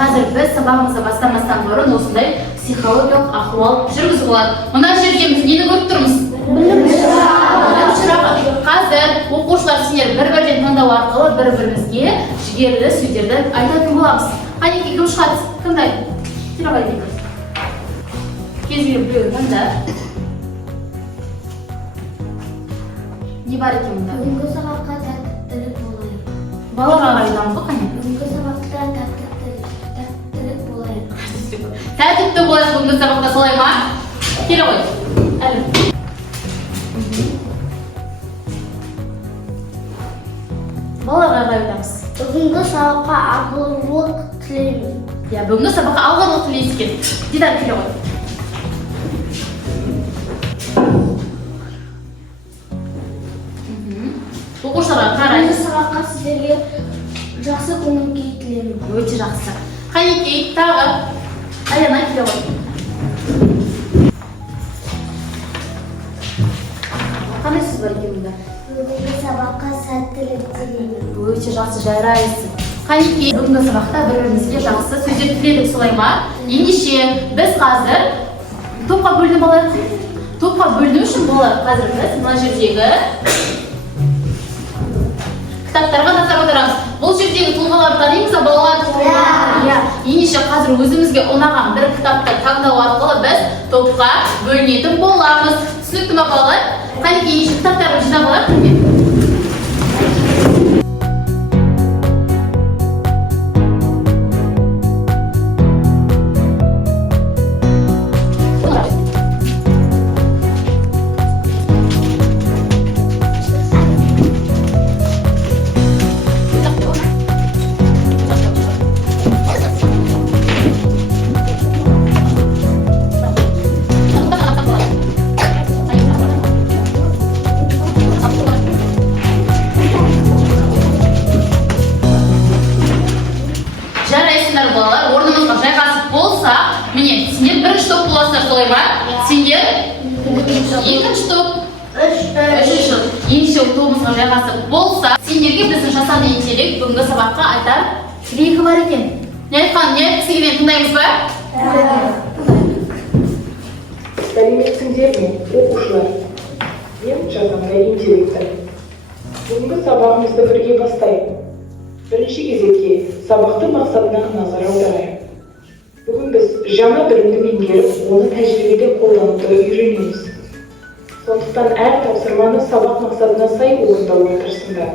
қазір біз сабағымызды бастамастан бұрын осындай психологиялық ахуал жүргізіп болады. Мына жерде біз нені көріп тұрмыз? Білім шырағы. Қазір оқушылар сендер бір-бірден таңдау арқылы бір-бірімізге жігерлі сөздерді айтатын боламыз. Қанекей кім шығады? Тыңдайды. Кері қайдейді. Кез келген біреуін таңда. Не бар екен мұнда? Бүгінгі сабаққа тәртіптілік болайық. Балаға қарайдамыз ғой қане? Бүгінгі сабақта тәртіптілік болайық. Тәртіпті болайық бүгінгі сабақта, солай ма? Келе ғой. Әлі. Балаға қарайдамыз. Бүгінгі сабаққа алғырлық тілеймін. Я бүгінгі сабаққа алғырлық тілейсіз екен. Дидар, келе ғой. Оқушыларға қарай. Бүгінгі сабаққа сіздерге жақсы көңіл-күй тілеймін. Өте жақсы. Қанекей, тағы. Аяна, келе ғой. Қандай сөз бар екен мұнда? Бүгінгі сабаққа сәттілік тілеймін. Өте жақсы, жарайсың. Қанекей, бүгінгі сабақта бір-бірімізге жақсы сөздер тіледік, солай ма? Ендеше біз қазір топқа бөлініп алайық. Топқа бөліну үшін болар. Қазір біз мына жердегі кітаптарға назар аударамыз. Бұл жердегі тұлғаларды танимыз ба, балалар? Иә. Ендеше қазір өзімізге ұнаған бір кітапты таңдау арқылы біз топқа бөлінетін боламыз. Түсінікті ме балалар? Қанекей, ендеше кітаптарды жинап алайық. Балалар, орнымызға жайғасып болса, міне, сендер бірінші топ боласыздар, солай ма? Сендер екінші топ, үшінші топ. Ендеше тобымызға жайғасып болса, сендерге біздің жасанды интеллект бүгінгі сабаққа айтар тілегі бар екен. Не айтқан, не айтқысы келгенін тыңдаймыз ба? Сәлеметсіңдер ме, оқушылар? Мен жасанды интеллектім. Бүгінгі сабағымызды бірге бастайық. Бірінші кезекте сабақтың мақсатына назар аударайық. Бүгін біз жаңа білімді меңгеріп, оны тәжірибеде қолдануды үйренеміз. Сондықтан әр тапсырманы сабақ мақсатына сай орындауға тырысыңдар.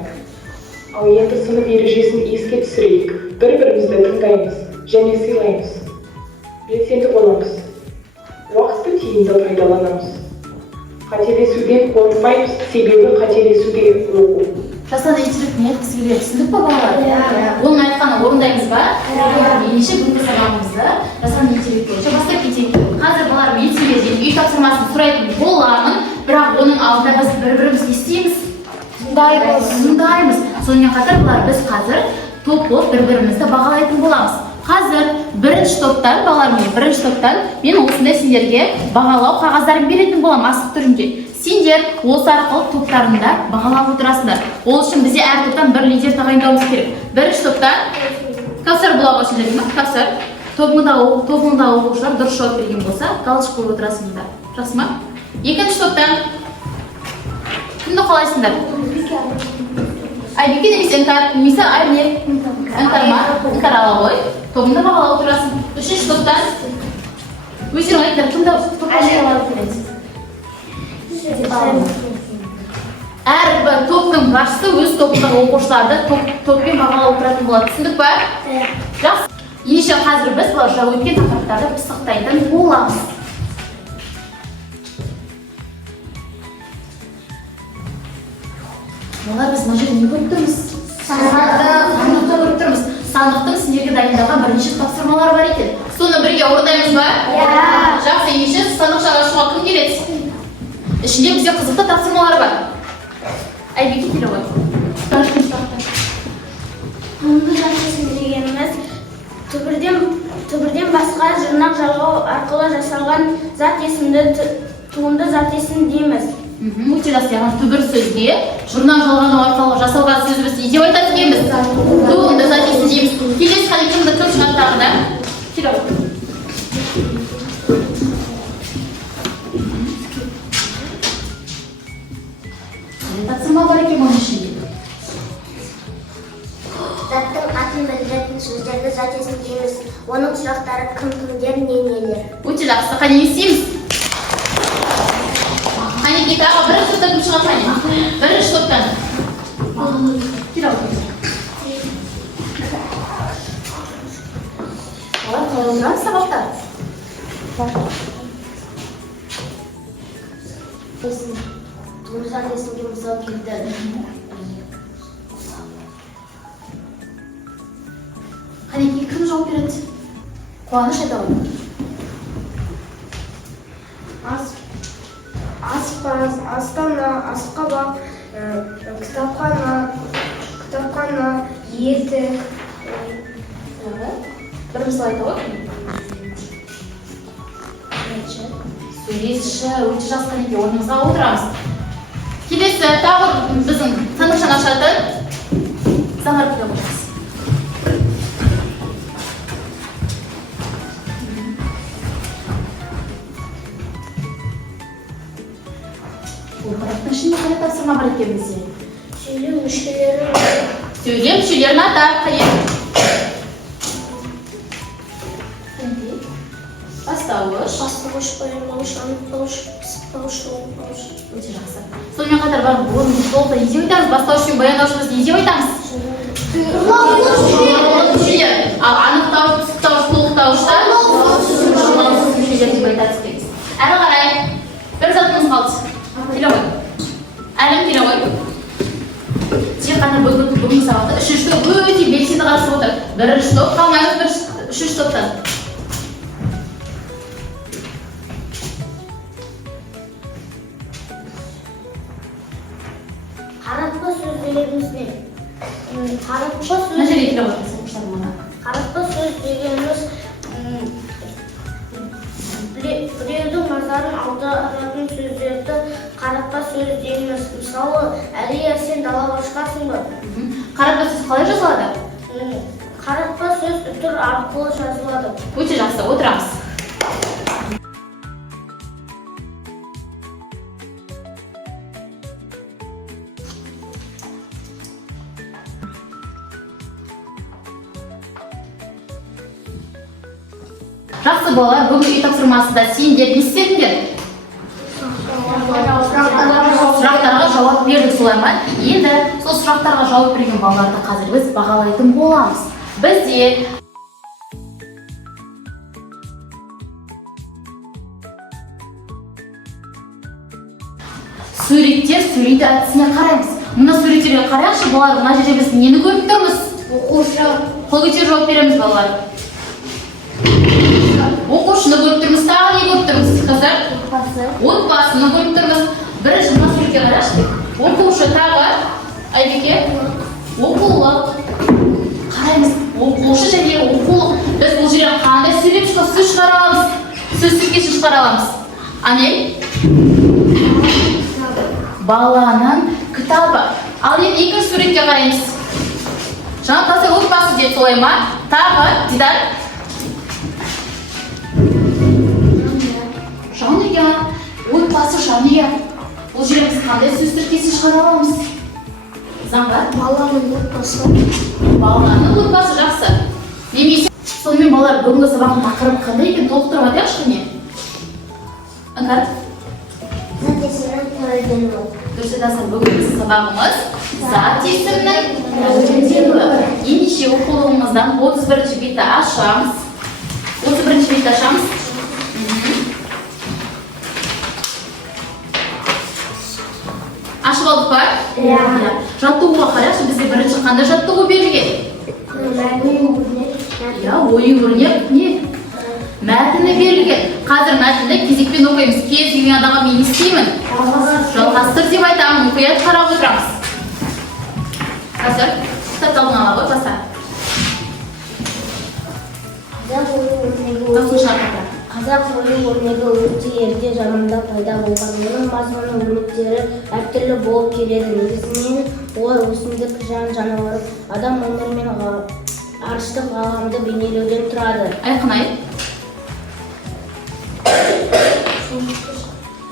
Ал енді сынып ережесін еске түсірейік. Бір-бірімізді тыңдаймыз және сыйлаймыз. Белсенді боламыз. Уақытты тиімді пайдаланамыз. Қателесуден қорықпаймыз, себебі қателесуде оқу. Жасанды интеллект не айтқысы келеді, түсіндік па балалар? Оның айтқанын орындаймыз ба? Ендеше бүгінгі сабағымызды жасанды интеллект бойынша бастап кетейік. Қазір балалар мен сендерден үй тапсырмасын сұрайтын боламын, бірақ оның алдында біз бір-бірімізді не істейміз? Тыңдаймыз. Сонымен қатар балалар, біз қазір топ болып бір-бірімізді бағалайтын боламыз. Қазір бірінші топтан, балалар, бірінші топтан мен осындай сендерге бағалау қағаздарын беретін боламын асық түрінде. Сендер осы арқылы топтарында бағалап отырасыңдар. Ол үшін бізде әр топтан бір лидер тағайындауымыз керек. Бірінші топтан Кәусар бұлағы үшін ма? Кәусар, тобыңда оқушылар дұрыс жауап берген болса, галочка қойып отырасыңдар. Жақсы ма? Екінші топтан кімді қалайсыңдар? Айбеке немесе Іңкар, немесе Айнер. Іңкар ма? Іңкар ала ғой. Тобыңда бағалап отырасың. Үшінші топтан өздерің айтыңдар, кімді топқа шығарып келеді? Әрбір топтың басшысы өз топтағы оқушыларды топпен бағалап отыратын болады. Түсіндік па? Жақсы. Ендеше қазір біз бұлар өткен тақырыптарды пысықтайтын боламыз. Олар біз мына жерде не көріп тұрмыз? Сандықты көріп тұрмыз. Сандықтың сендерге дайындалған бірінші тапсырмалар бар екен. Соны бірге орындаймыз ба? Жақсы. Ендеше сандықшаға ашуға кім келеді? Ішінде бізде қызықты тапсырмалар бар. Айбеке келе ғой. Бүгінгі жақсы дегеніміз түбірден басқа жұрнақ жалғау арқылы жасалған зат есімді туынды зат есім дейміз. Өте жақсы, яғни түбір сөзге жұрнақ жалғану арқылы жасалған сөз біз не деп айтады дейміз? Туынды записі дейміз. Келесі қане кімді кім шығады тағы да? Келіп. Тапсырма бар екен оның ішінде. Заттың атын білдіретін сөздерді записін дейміз. Оның сұрақтары кім-кімдер, не-нелер. Өте жақсы, қане естейміз? Қане тағы бірінші топтан кім шығады қане? Бірінші топтан. Келіп. Олар қалай отырамыз сабақта? Тұрмыстан есімге мысал келтірді. Қанекей кім жауап береді? Қуаныш айта ғой. Аспаз, астана, асқабақ, кітапхана, етік. Бір мысал айта ғой. Суретші, өте жақсы қанекей орнымызға отырамыз. Келесі тағы біздің санықшаны ашатын заңғар келе отырамыз. Парақтың ішінде қандай тапсырма бар екен бізде? Сөйлеу мүшелері. Сөйлем мүшелерін атап қайын. Бастауыш. Бастауыш, баяндауыш, анықтауыш, пысықтауыш, толықтауыш. Өте жақсы. Сонымен қатар бар орынды толықта не деп айтамыз? Бастауыш пен баяндауыш біз не деп айтамыз? Мүшелер. Ал анықтауыш, пысықтауыш, толықтауышта мүшелер деп айтамыз. Әрі қарай бір затымыз қалды. Келе ғой. Әлім келе ғой. Тек қана бүгінгі сабақта үшінші топ өте белсенді қатысып отыр. Бірінші топ қалмаймыз, үшінші топтан. Қаратпа сөздеріміз не? Қаратпа сөз дегеніміз біреудің назарын аударатын сөздерді қаратпа сөз дейміз. Мысалы, Әлия, сен далаға шығасың ба? Қаратпа сөз қалай жазылады? Қаратпа сөз үтір арқылы жазылады. Өте жақсы, отырамыз. Жақсы балалар, бүгінгі үй тапсырмасында сендер не істедіңдер? Сұрақтарға жауап бердік, солай ма? Енді сол сұрақтарға жауап берген балаларды қазір біз бағалайтын боламыз. Бізде суреттер сөйлейді әдісіне қараймыз. Мына суреттерге қарайықшы, балалар, мына жерде біз нені көріп тұрмыз? Оқушы. Қол көтеріп жауап береміз, балалар. Оқушыны көріп тұрмыз, тағы не көріп тұрмыз? Қыздар? Отбасыны көріп тұрмыз. Бірінші мына суретке қарайықшы. Оқушы тағы, Айбеке, оқулық. Қараймыз, оқушы және оқулық. Біз бұл жерден қандай сөз шығара аламыз? Сөз тіркесін шығара аламыз. Анел? Баланың кітабы. Ал енді екінші суретке қараймыз. Жаңа қазір отбасы деп солай ма? Тағы, Дидар? Жанұя, отбасы жанұя. Бұл жерде біз қандай сөз тіркесін шығара аламыз? Заңға? Баланың отбасы. Баланың отбасы жақсы. Немесе сонымен балалар бүгінгі сабақтың тақырыбы қандай екен толықтырып айтайықшы не? Іңкәр? Зат есімнің тәуелділігі. Дұрыс айтасың, бүгінгі сабағымыз зат есімнің тәуелділігі. Ендеше оқулығымыздан 31-ші бетті ашамыз. 31-ші бетті ашамыз. Ашып алдық па? Иә. Жаттығуға қарайықшы, бізде бірінші қандай жаттығу берілген? Ою-өрнек не? Мәтіні берілген. Қазір мәтінді кезекпен оқимыз. Кез келген адамға мен істеймін. Жалғастыр деп айтамын, мұқият қарап отырамыз. Қазір кітапты алдын ала ғой, баста. Қазақ ою-өрнегі өте ерте заманда пайда болған. Оның мазмұны өрнектері әртүрлі болып келеді. Негізінен олар өсімдік, жан-жануар, адам өмірі мен ғарыштық ғаламды бейнелеуден тұрады. Айқын айт.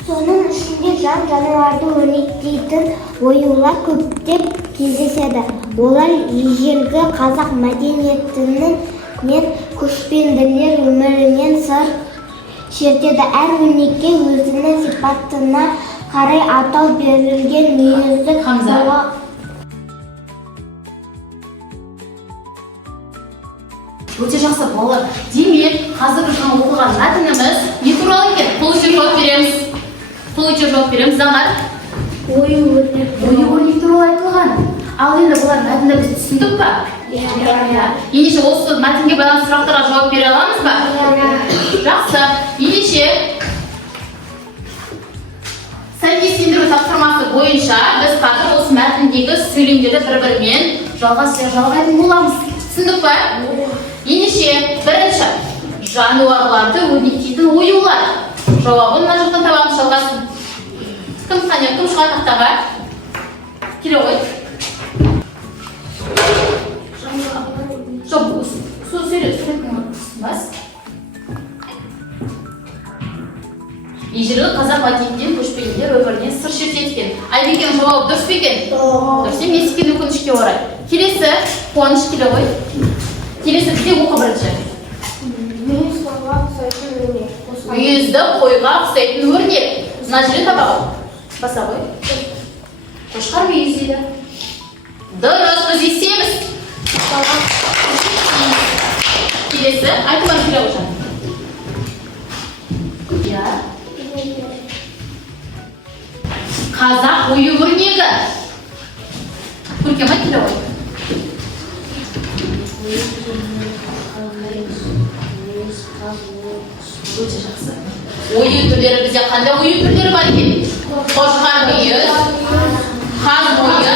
Соның ішінде жан-жануарды өрнектейтін оюлар көптеп кездеседі. Олар ежелгі қазақ мәдениетінің мен көшпенділер өмірінен сыр шертеді. Әр өрнекке өзінің сипатына қарай атау берілген. Негізі Хамза. Өте жақсы балалар. Демек, қазіргі жаңа оқылған мәтініміз не туралы екен? Қол үшін жауап береміз. Қол үшін жауап береміз. Замар. ою-өрнек Ою-өрнек туралы айтылған. Ал енді бұлар мәтінді біз түсіндік па? Иә. Ендеше осы мәтінге байланысты сұрақтарға жауап бере аламыз ба? Жақсы. Ендеше сәйкестендіру тапсырмасы бойынша біз қазір осы мәтіндегі сөйлемдерді бір-бірімен жалғайтын боламыз. Түсіндік па? Ендеше бірінші жануарларды өрнектейтін оюлар. Жауабын мына жақтан табамыз. Жалғасын. Кім шыға тақтаға? Келе ғой. Жоқ, сөйлетіңіз. Ежелгі қазақ мәдениетінен көшпенділер өмірінен сыр шертетін. Айбекенің жауабы дұрыс па екен? Дұрыс емес екен, өкінішке орай. Келесі қуаныш келе ғой. Келесі бізде оқы бірінші. Мүйізді қойға ұқсайтын өрнек. Мына жерде табағы. Баса ғой. Қошқар мүйіз дейді. Дұрыс, біз естеміз. Келесі, айтылар келе ғой. Иә. Қазақ ою-өрнегі. Көркем айт келе ғой. Өте жақсы. Ою түрлері бізде қандай ою түрлері бар екен? Қошқар мүйіз, қаз мойы.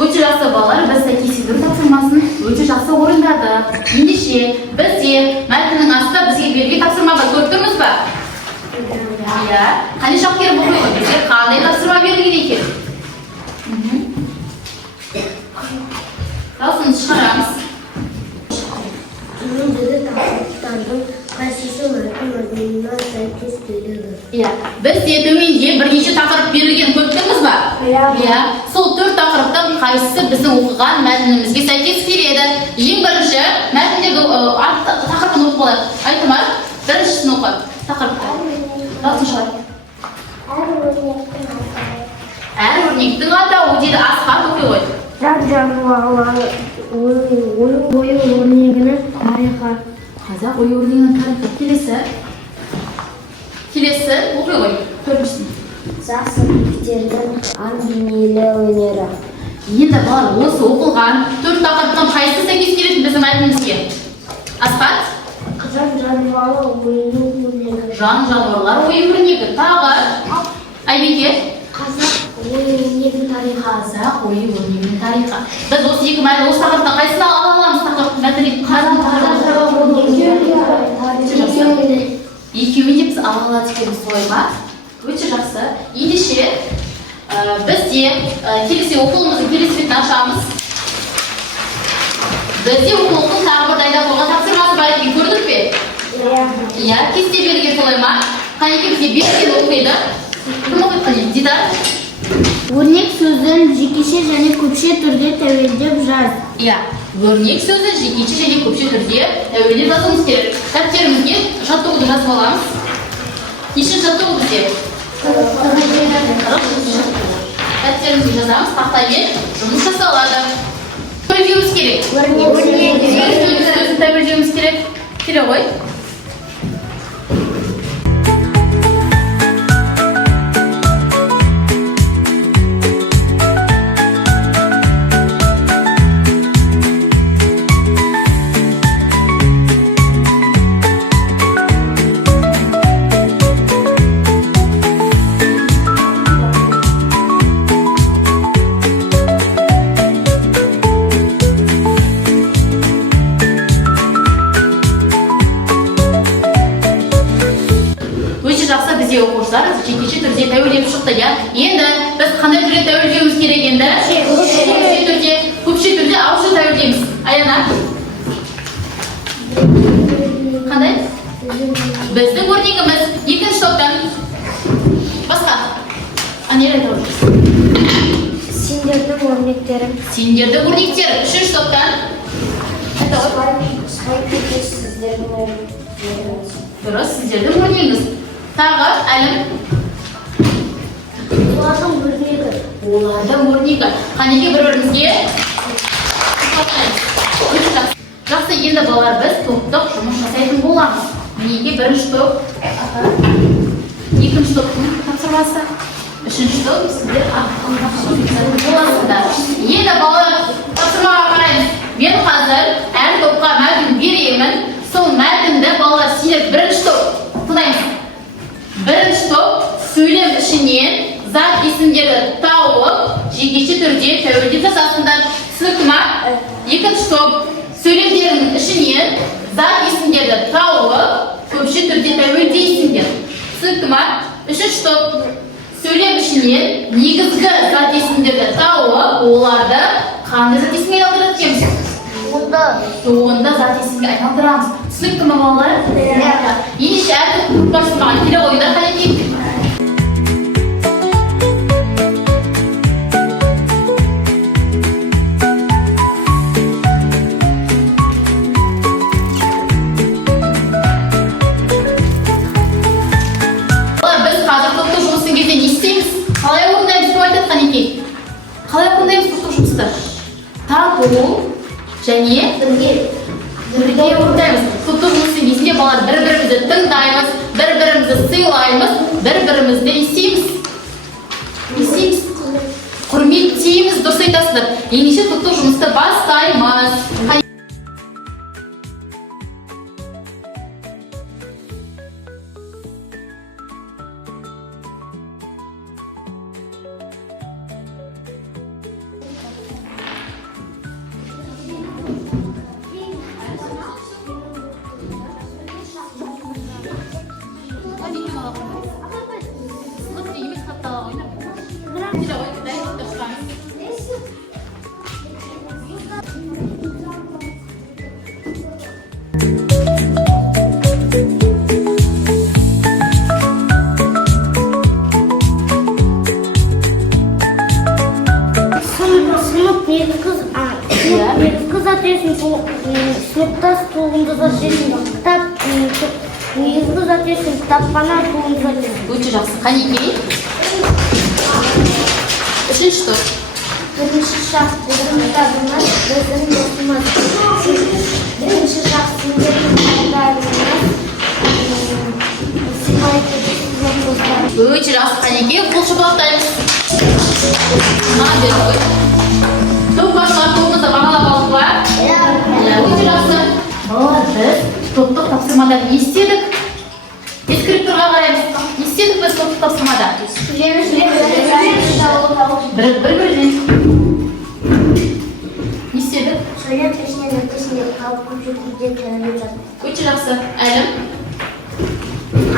Өте жақсы балалар, біз сәйкестендіру тапсырмасын өте жақсы орындадық. Ендеше бізде мәтіннің астында бізге берген тапсырма бар. Көріп тұрмыз ба? Иә. Қане шақкері бұл ғой? Бізге қандай тапсырма берілген екен? Дауысын шығарамыз. Төмендегі тақырыптардың қайсысы мәтін мазмұнына сәйкес келеді? Иә. Бізде төменде бірнеше тақырып берілген. Көріп тұрмыз ба? Иә. Сол 4 тақырыптың қайсысы біздің оқыған мәтінімізге сәйкес келеді? Ең бірінші мәтіндегі тақырыбын оқып алайық. Айтымар, біріншісін оқы. Тақырыпты. Дауысын шығар. Әр өрнектің атауы дейді. Асхат оқи ғой. Жан-жануарлар ою-өрнегінің тарихы. Қазақ ою-өрнегінің тарихы. Келесі оқи ғой. Төртіншісін. Жақсы биіктердің ан бейнелі өнері. Енді балалар, осы оқылған 4 тақырыптың қайсысы сәйкес келетін біздің мәтінімізге? Асхат? Жан-жануарлар ою-өрнегі. Жан-жануарлар ою-өрнегі. Тағы? Айбеке? Қазақ ою-өрнегінің тарихы. Қазақ ою-өрнегінің тарихы. Біз осы екі мәтін, осы тақырыптан қайсысын ала аламыз? Тақырыптың мәтінін екеуін де біз ала алады екенбіз, солай ма? Өте жақсы. Ендеше бізде келесі оқулымыздың келесі бетін ашамыз. Бізде оқулықтың тағы бір дайындап қойған тапсырмасы бар екен, көрдік пе? Иә, кесте берілген, солай ма? Қанеке бізге берілген оқиды. Кім оқиды қане? Дидар? Өрнек сөзін жекеше және көпше түрде тәуелдеп жаз. Иә, өрнек сөзі жекеше және көпше түрде тәуелдеп жазуымыз керек. Дәптерімізге жаттығуды жазып аламыз. Нешінші жаттығу бізде? Дәптерімізге жазамыз, тақтаймен жұмыс жасалады. Тәуелдеуіміз керек. Өрнек сөзін тәуелдеуіміз керек. Келе ғой. бізде оқушылар жекеше түрде тәуелдеп шықты, иә. Енді біз қандай түрде тәуелдеуіміз керек енді? Көпше түрде ауызша тәуелдейміз. Аяна? Қандай? Біздің өрнегіміз екінші топтан. Басқа? Анелі тәуелдейміз. Сендердің өрнектерің. Сендердің өрнектері үшінші топтан. Дұрыс, сіздердің өрнегіңіз. Тағы әлім. Олардың өрнегі. Олардың өрнегі. Қанеге бір-бірімізге? Жақсы, енді балалар біз топтық жұмыс жасайтын боламыз. Мінеге бірінші топ, екінші топтың тапсырмасы, үшінші топ сіздер боласыздар. Енді балалар тапсырмаға қараймыз. Мен қазір әр топқа мәтін беремін. Сол мәтінді балалар сіздер бірінші топ тыңдаймыз. Бірінші топ сөйлем ішінен зат есімдерді тауып, жекеше түрде тәуелдеп жасасыңдар. Түсінікті ма? Екінші топ сөйлемдердің ішінен зат есімдерді тауып, көпше түрде тәуелдейсіңдер. Түсінікті ма? Үшінші топ сөйлем ішінен негізгі зат есімдерді тауып, оларды қандай зат есімге айналдырамыз? Соңында зат есімге айналдырамыз. Түсінікті ма балалар? Ендеше әртүрлі группасы маған келе қойыңдар қанеке. Қалай орындаймыз деп айтады қанеке? Қалай орындаймыз топтық жұмысты? Тату және бірге орындаймыз. Топтық жұмыстың кезінде балалар бір-бірімізді тыңдаймыз, бір-бірімізді сыйлаймыз, бір-бірімізді естиміз. Құрметтейміз, дұрыс айтасыздар. Ендеше топтық жұмысты бастаймыз. Сыныптас туындыға шешім кітап негізгі зат есім кітапхана туындыға шешім. Өте жақсы. Қанеке? Үшінші топ. Бірінші шақ біздің кітабымыз, біздің досымыз. Бірінші шақ сендердің кітаптарыңыз, сыйлайтын достар. Өте жақсы. Қанеке? Қол шапалақтаймыз. Маған беріп қой. Топ басшылар тобымызды бағалап алдық па? Өте жақсы. Балалар, біз топтық тапсырмада не істедік? Ескіріп-тұрға қараймыз. Не істедік біз топтық тапсырмада? Бір-бірден. Не істедік? Сөйлем ішінен өтесінде қалып көпшілікте тәуелдеп жатыр. Өте жақсы. Әлім?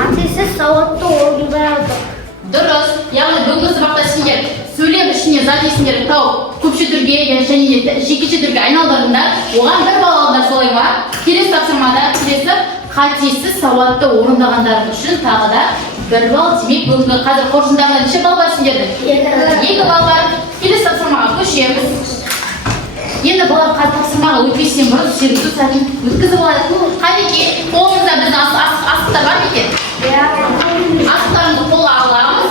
Атесі сауатты орындай алдық. Дұрыс. Яғни бүгінгі сабақта сендер сөйлем ішіне зат есімдерді тауып, көпше түрге және жекеше түрге айналдырыңдар. Оған бір балл алыңдар, солай ма? Келесі тапсырмада қатесіз сауатты орындағандарың үшін тағы да бір балл. Демек бүгінгі қазір қоржындағы неше балл бар сендердің? 2 балл бар. Келесі тапсырмаға көшеміз. Енді балалар тапсырмаға өтпестен бұрын сергізу сәтін өткізіп алады. Қанеке, қолыңызда біздің асықтар бар ма екен? Асықтарыңызды қолға аламыз.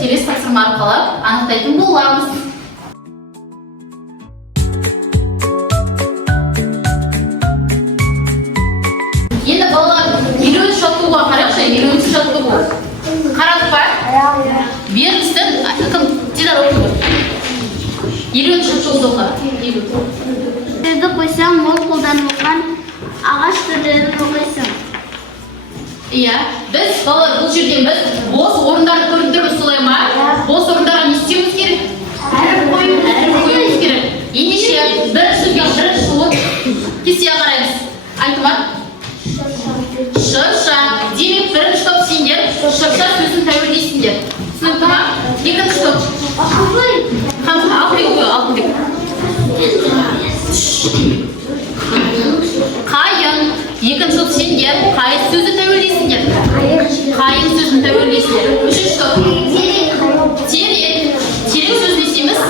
келесі тапсырма арқылы анықтайтын боламыз. Енді балалар, 50-ші жаттығуға қарайықшы, 50-ші жаттығу. Қарадық па? Берілістен, кім тезар оқиды? 50-ші жаттығуға. Сөзді қойсаң, ол қолданылған ағаш түрлерін оқисың. Иә, біз балалар бұл жерден біз бос орындарды көріп тұрмыз, солай ма? Бос орындарға не істеуіміз керек? Әріп қоюымыз керек. Ендеше бірінші от кестеге қараймыз. Айтыма? Шырша. Демек бірінші топ сендер шырша сөзін тәуелдейсіңдер. Түсінікті ма? Екінші топ. Алтын деп. Қайын. Екінші топ сендер қайын сөзін тәуелдейсіңдер. Қайын сөзін тәуелдейсіңдер. Үшінші топ. Терек. Терек сөзін естейміз.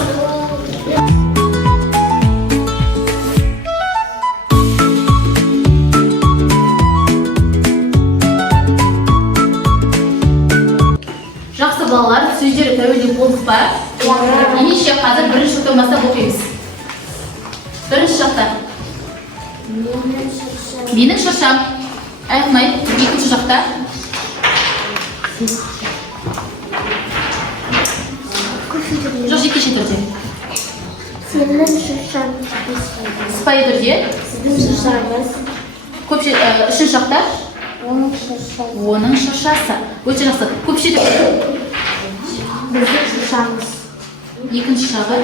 Жақсы балалар, сөздері тәуелді болдық па? Ендеше қазір бірінші жақтан бастап оқимыз. Бірінші жақта. Менің шыршам. Айтмай, екінші жақта. Жоқ, жекеше түрде. Сенің шыршаң. Сыпайы түрде. Сіздің шыршаңыз. Үшінші жақта. Оның шыршасы. Оның шыршасы. Өте жақсы. Көпше түрде. Біздің шыршамыз. Екінші жағы.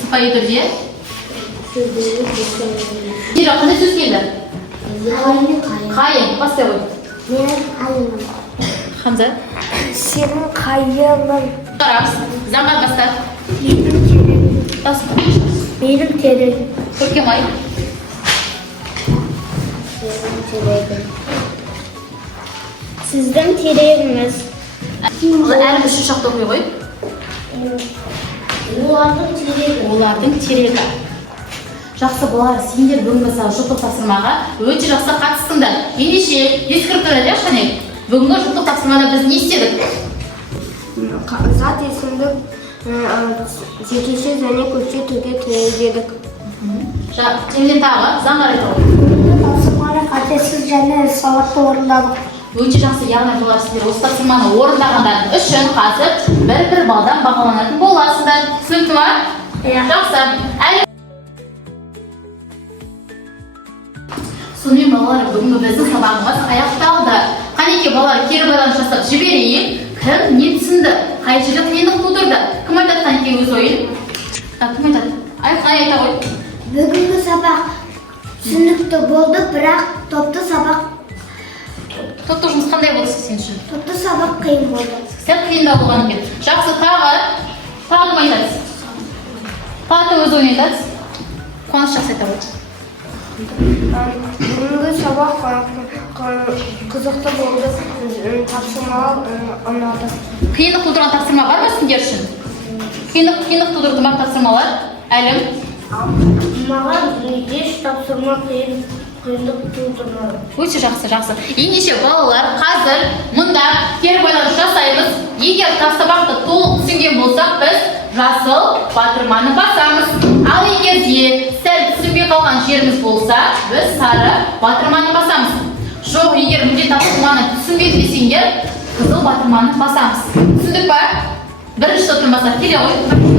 Сыпайы түрде. Кері, қандай сөз келді? Қайын. Бастай қой. Менің қайыным. Хамза. Сенің қайының. Қарамыз. Заңға бастап. Менің терегім. Көркемай. Сіздің терегіңіз. Әрі үшінші жақта оқи қой. Олардың терегі. Жақсы балалар, сендер бүгінгі жұптық тапсырмаға өте жақсы қатыстыңдар. Ендеше, ескіріп тұрады, қане? Бүгінгі жұптық тапсырмада біз не істедік? Зат есімдік жекеше және көпше түрге теңдедік. Темден тағы, заң қарайды ғой. Тапсырманы қатесіз және сауатты орындадық. Өте жақсы, яғни балалар, сіздер осы тапсырманы орындағандар үшін қазір бір балдан бағаланатын боласыңдар. Түсінікті ма? Жақсы. Сонымен балалар, бүгінгі біздің сабағымыз аяқталды. Қанеке балалар, кері байланыс жасап жіберейік. Кім не түсінді? Қай жерде қиындық тудырды? Кім айтады Қанеке өз ойын? Кім айтады? Айта ғой. Бүгінгі сабақ түсінікті болды, бірақ топты сабақ жұмыс қандай болды сен үшін? топты сабақ қиын болды. Сәл қиындау болған екен. Жақсы, тағы кім айтады? Тағы өз ойын айтады. Қуаныш жақсы айта ғой. Бүгінгі сабақ қызықты болды, тапсырмалар ұнады. Қиындық тудырған тапсырма бар ма сендер үшін? Қиындық тудырды ма тапсырмалар? Әлім? Маған еш тапсырма қиындық тудырмады. Өте жақсы. Ендеше балалар, қазір мұнда кері байланыс жасаймыз. Егер сабақты толық түсінген болсақ, біз жасыл батырманы басамыз. Ал егер сәл түсінбей қалған жеріміз болса, біз сары батырманы басамыз. Жоқ, егер мүлде тапсырманы түсінбеді десеңдер, қызыл батырманы басамыз. Түсіндік па? Бірінші топтан бастап келе ғой.